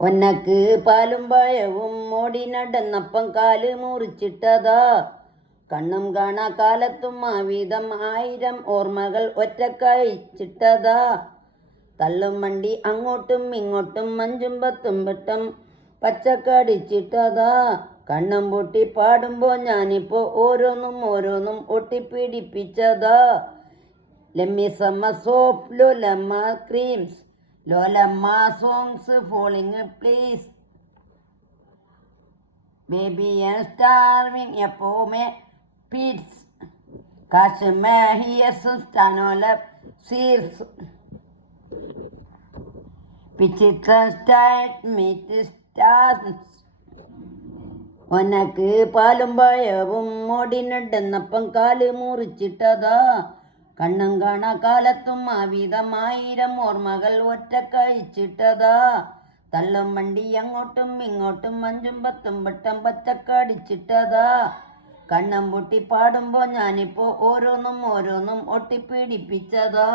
ഒന്നക്ക് പാലും പഴവും ഓടി നടന്നപ്പം കാല് മുറിച്ചിട്ടതാ. കണ്ണും കാണാ കാലത്തും ആവിധം 1000 ഓർമ്മകൾ ഒറ്റക്കഴിച്ചിട്ടതാ. തള്ളും വണ്ടി അങ്ങോട്ടും ഇങ്ങോട്ടും 5ഉം 10ഉം വട്ടം പച്ചക്കടിച്ചിട്ടതാ. കണ്ണും പൊട്ടി പാടുമ്പോ ഞാനിപ്പോ ഓരോന്നും ഒട്ടിപ്പിടിപ്പിച്ചതാ. ലെമ്മിസമ്മ സോപ്പ് ലോലമ്മ ക്രീംസ് ലോലമ്മ songs falling please baby starving എപ്പോമേ പീറ്റ്സ് കാശമേ ഹിയസ് സ്ഥാനോല സീർസ് വിചിത്ര സ്റ്റാറ്റ് മീറ്റ് സ്റ്റാർസ്. ഒനക്ക് പാലും പഴവും ഓടി നടന്നപ്പം കാല് മുറിച്ചിട്ടതാ. കണ്ണും കാണാ കാലത്തും ആവിധം 1000 ഓർമ്മകൾ ഒറ്റക്കഴിച്ചിട്ടതാ. തള്ളും വണ്ടി അങ്ങോട്ടും ഇങ്ങോട്ടും 5ഉം 10ഉം വട്ടം പച്ചക്കടിച്ചിട്ടതാ. കണ്ണും പൊട്ടി പാടുമ്പോ ഞാനിപ്പോ ഓരോന്നും ഒട്ടിപ്പിടിപ്പിച്ചതാ.